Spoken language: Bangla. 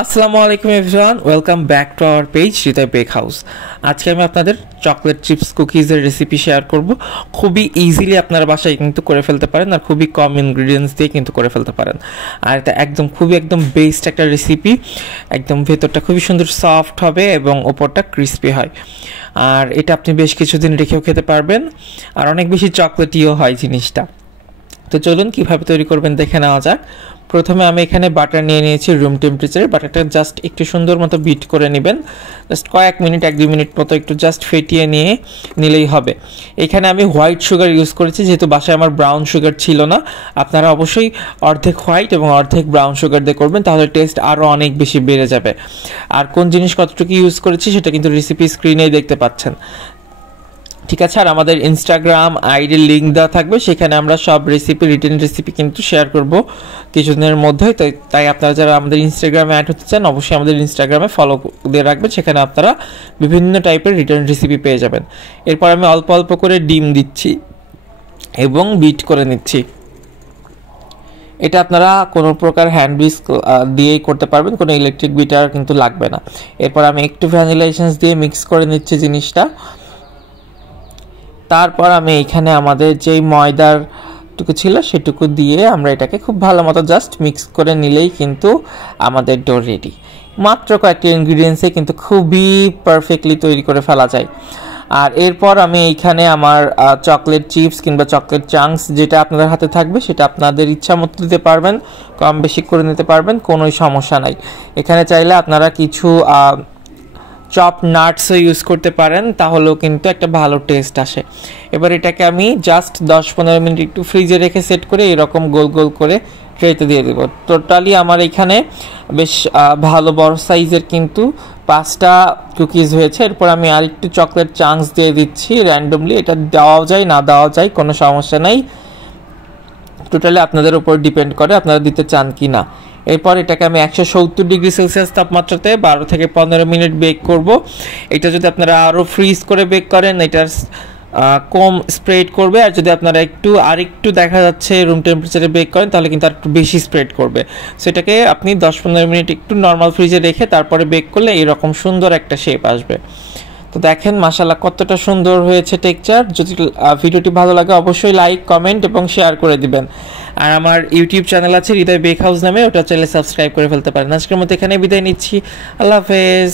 আসসালামু আলাইকুম everyone, welcome back to our page Hridoy Bake House. আজকে আমি আপনাদের চকলেট চিপস কুকিজের রেসিপি শেয়ার করব। খুবই ইজিলি আপনারা বাসায় কিন্তু করে ফেলতে পারেন, আর খুবই কম ইনগ্রিডিয়েন্টস দিয়ে কিন্তু করে ফেলতে পারেন। আর এটা একদম বেস্ট একটা রেসিপি। একদম ভেতরটা খুবই সুন্দর সফট হবে এবং ওপরটা ক্রিস্পি হয়। আর এটা আপনি বেশ কিছুদিন রেখেও খেতে পারবেন, আর অনেক বেশি চকলেটিও হয় জিনিসটা। তো চলুন কীভাবে তৈরি করবেন দেখে নেওয়া যাক। প্রথমে আমি এখানে বাটার নিয়ে নিয়েছি রুম টেম্পারেচারে। বাটারটা জাস্ট একটু সুন্দর মতো বিট করে নেবেন, জাস্ট কয়েক মিনিট 1-2 মিনিট মতো একটু জাস্ট ফেটিয়ে নিলেই হবে। এখানে আমি হোয়াইট সুগার ইউজ করেছি, যেহেতু বাসায় আমার ব্রাউন সুগার ছিল না। আপনারা অবশ্যই অর্ধেক হোয়াইট এবং অর্ধেক ব্রাউন সুগার দিয়ে করবেন, তাহলে টেস্ট আরও অনেক বেশি বেড়ে যাবে। আর কোন জিনিস কতটুকু ইউজ করেছি সেটা কিন্তু রেসিপি স্ক্রিনেই দেখতে পাচ্ছেন, ঠিক আছে। আর আমাদের ইনস্টাগ্রাম আইডির লিঙ্ক দেওয়া থাকবে, সেখানে আমরা সব রেসিপি রিটেন রেসিপি কিন্তু শেয়ার করব কিছুদিনের মধ্যে। তাই আপনারা যারা আমাদের ইনস্টাগ্রামে অ্যাড হতে চান অবশ্যই আমাদের ইনস্টাগ্রামে ফলো দিয়ে রাখবেন, সেখানে আপনারা বিভিন্ন টাইপের রিটেন রেসিপি পেয়ে যাবেন। এরপর আমি অল্প অল্প করে ডিম দিচ্ছি এবং বিট করে নিচ্ছি। এটা আপনারা কোনো প্রকার হ্যান্ড হুইস্ক দিয়েই করতে পারবেন, কোনো ইলেকট্রিক বিটার কিন্তু লাগবে না। এরপর আমি একটু ভ্যানিলা এসেন্স দিয়ে মিক্স করে নিচ্ছি জিনিসটা। তারপর আমি এখানে আমাদের যেই ময়দারটুকু ছিল সেটুকু দিয়ে আমরা এটাকে খুব ভালো মতো জাস্ট মিক্স করে নিলেই কিন্তু আমাদের ডো রেডি। মাত্র কয়েকটি ইনগ্রিডিয়েন্টসে কিন্তু খুবই পারফেক্টলি তৈরি করে ফেলা যায়। আর এরপর আমি এইখানে আমার চকলেট চিপস কিংবা চকলেট চাঙ্কস যেটা আপনাদের হাতে থাকবে সেটা আপনাদের ইচ্ছা মতো দিতে পারবেন, কম বেশি করে নিতে পারবেন, কোনো সমস্যা নাই। এখানে চাইলে আপনারা কিছু চপ নাটসও ইউজ করতে পারেন, তাহলেও কিন্তু একটা ভালো টেস্ট আসে। এবার এটাকে আমি জাস্ট 10-15 মিনিট একটু ফ্রিজে রেখে সেট করে এরকম গোল গোল করে ট্রেতে দিয়ে দেবো। টোটালি আমার এখানে বেশ ভালো বড় সাইজের কিন্তু 5টা কুকিজ হয়েছে। এরপর আমি আরেকটু চকলেট চাঙ্কস দিয়ে দিচ্ছি র্যান্ডমলি। এটা দেওয়াও যায় না দেওয়াও যায়, কোনো সমস্যা নাই। টোটালি আপনাদের উপর ডিপেন্ড করে আপনারা দিতে চান কি না। এরপর এটাকে আমি 170 ডিগ্রি সেলসিয়াস তাপমাত্রাতে 12 থেকে 15 মিনিট বেক করব। এটা যদি আপনারা আরও ফ্রিজ করে বেক করেন এটার কম স্প্রেড করবে, আর যদি আপনারা আরেকটু দেখা যাচ্ছে রুম টেম্পারেচারে বেক করেন তাহলে কিন্তু আর একটু বেশি স্প্রেড করবে। সো এটাকে আপনি 10-15 মিনিট একটু নর্মাল ফ্রিজে রেখে তারপরে বেক করলে এরকম সুন্দর একটা শেপ আসবে। তো দেখেন মাশাআল্লাহ কতটা সুন্দর হয়েছে টেক্সচার। যদি ভিডিওটি ভালো লাগে অবশ্যই লাইক, কমেন্ট এবং শেয়ার করে দিবেন। আর আমার ইউটিউব চ্যানেল আছে হৃদয় বেক হাউস নামে, ওটা চ্যানেলে সাবস্ক্রাইব করে ফেলতে পারেন। আজকের মতো এখানে বিদায় নিচ্ছি, আল্লাহ হাফেজ।